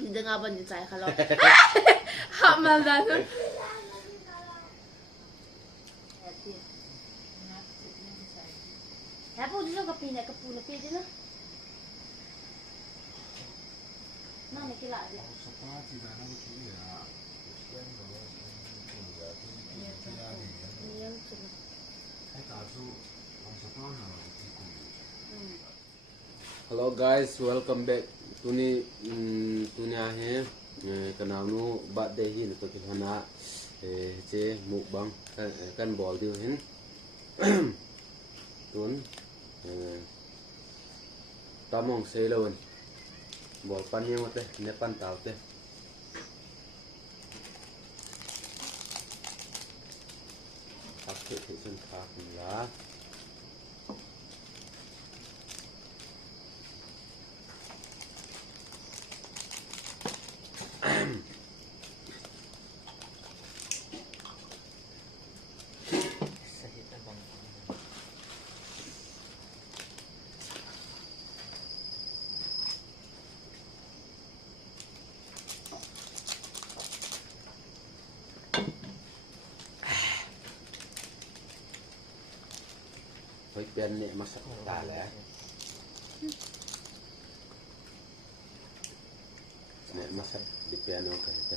Dengar apa nih saya kalau hak mandan tu. Apa tu nak pindah ke pulau pindah na? Mana kila dia? Hello guys, welcome back. Tuni ahe kenal nu bat deh hin to kilhana je mukbang kan bol dia hin tun tamong selawan bol pan yang mate ne pan tau te pakai sen khak lah Pian ni masak tak lah. Ni masak di piano kita.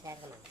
Saya kemana?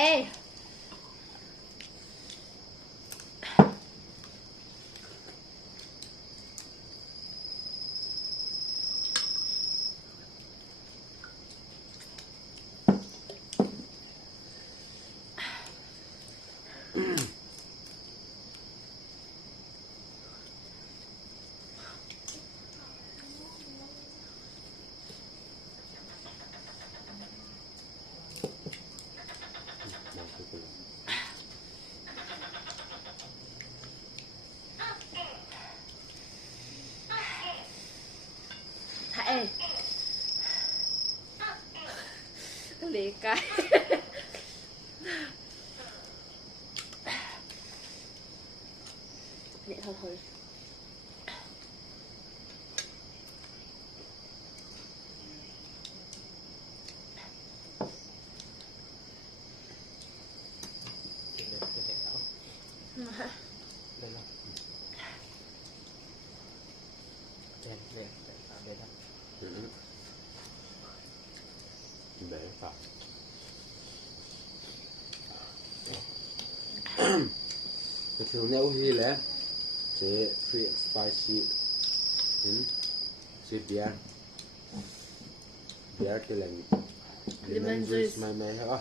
ê thả ê lấy cái vậy thôi thôi đây là đây đây là để phải cái thứ nêu hi lẽ chế free spicy in chế bia cái là lemon juice mà mày hả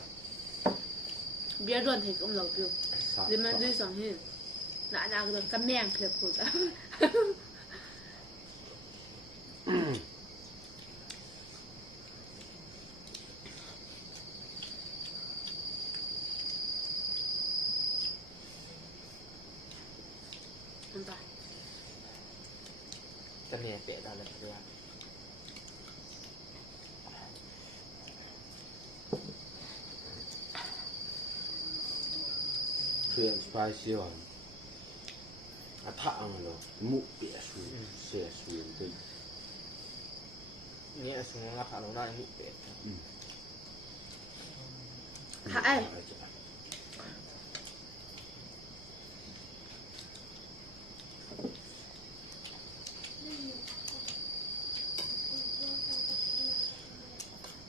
bia luôn thì cũng lâu chưa lemon juice xong thì nãy được cái mèn thiệt phụ ra không phải cái này bẻ ra là được free spicy one à thằng nó mũ bịa suy xe suy cái nghĩa xuống là khả năng đại mũ bẻ thả ê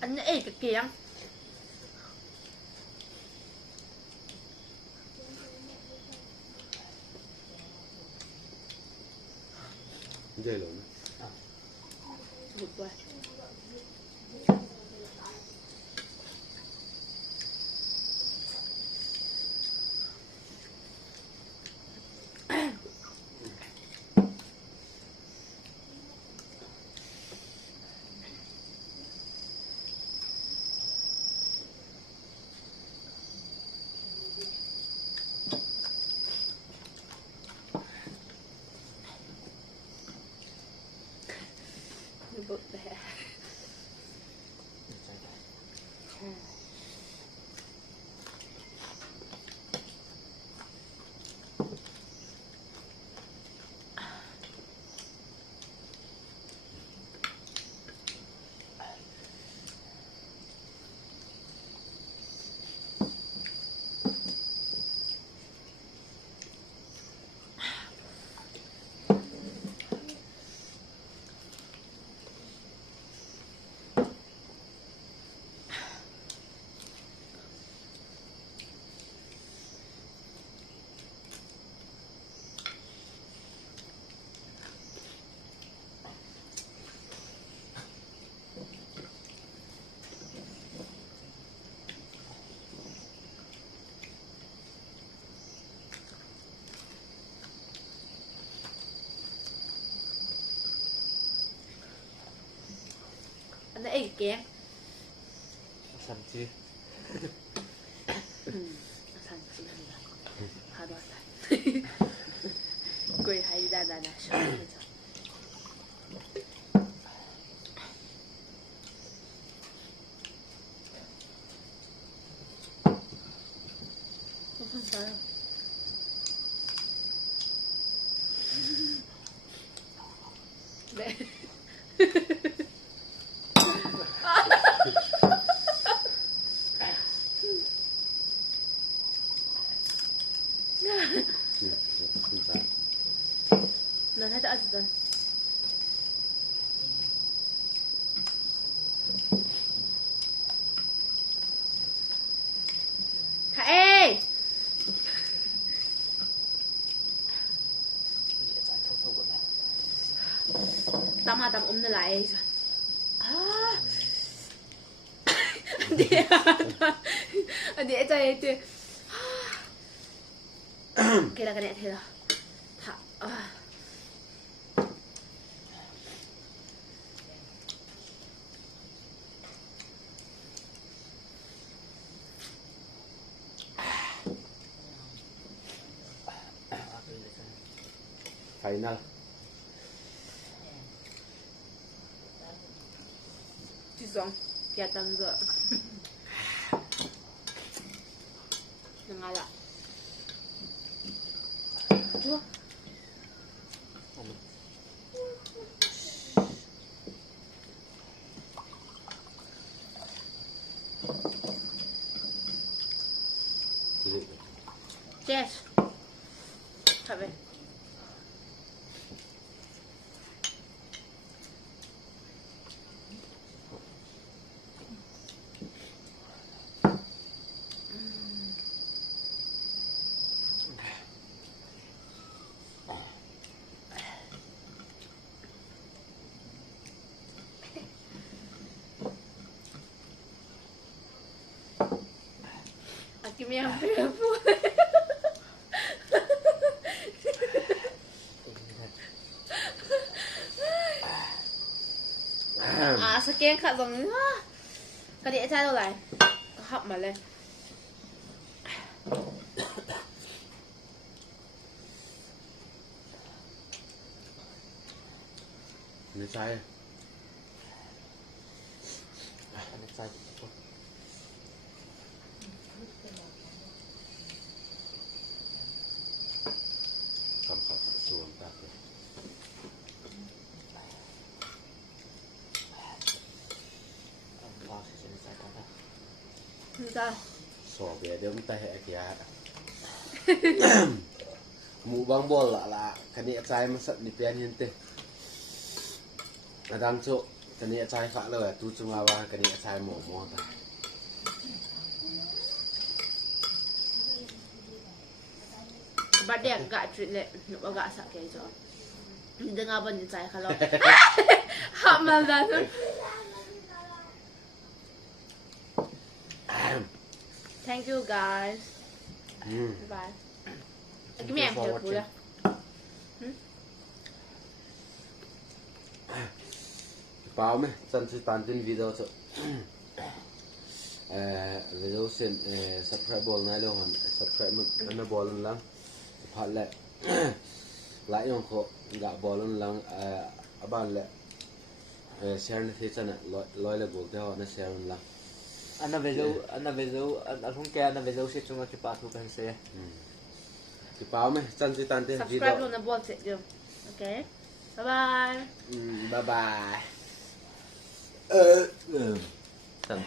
anh ấy cái kia dây lộn một qua bự bẻ anh ấy cái kia sẵn chứ thành chị hà đoan quỳ hay ra là sợ không sao đâu để 난 해도 아직은 ตามมาตามอมในไหลอันเดียวอันเดียวใจเดียวโอเคแล้วกันเนี่ยเธอถ้าไฟนั่นที่สองแกตังเกอยังไงล่ะชัวเจสขับไปกินยังเปรี้ยวพูดสแกนขัดตรงนี้กระเดียใช่เท่าไหร่ก็ขับมาเลยไม่ใช่อันนี้ใส่คำขับส่วนตัดเลยว้าวใส่ใส่กันนะ จ้าสอบเดี๋ยวมันแตกแก่หมูบางบอลละคันนี้ใจมันสัตว์นิเปียนเห็นเตะดังโจคันนี้ใจขาเลยตูจุมาว่าคันนี้ใจหมูมอตาบัดเด็กกะจุดเลยหนูว่ากะสักแกจอดึงเอาบนใจเขาเราขับมาแล้ว Thank you guys bye กินแม่เดี๋ยวพูดละเปล่าไหมสันติตันตินวิดีโอจะวิดีโอเส้นsubscribe บอลนั่นเลยฮะ subscribe มันนั่นบอลนั่นลังพัดแหละหลายอย่างเขากะบอลนั่นลังบ้านแหละแชร์ในเฟซน่ะร้อยละบวกเท่านั้นแชร์นั่นลังอันนั้นเวลอันนั้นเวลอันทุ่งแกอันนั้นเวลเช็ดจงมาจะปาทุกคนเสียเปล่าไหมสันติตันตินวิดีโอ subscribe ลงในบอลเสร็จเดี๋ยวโอเคบ๊ายบายบ๊ายบาย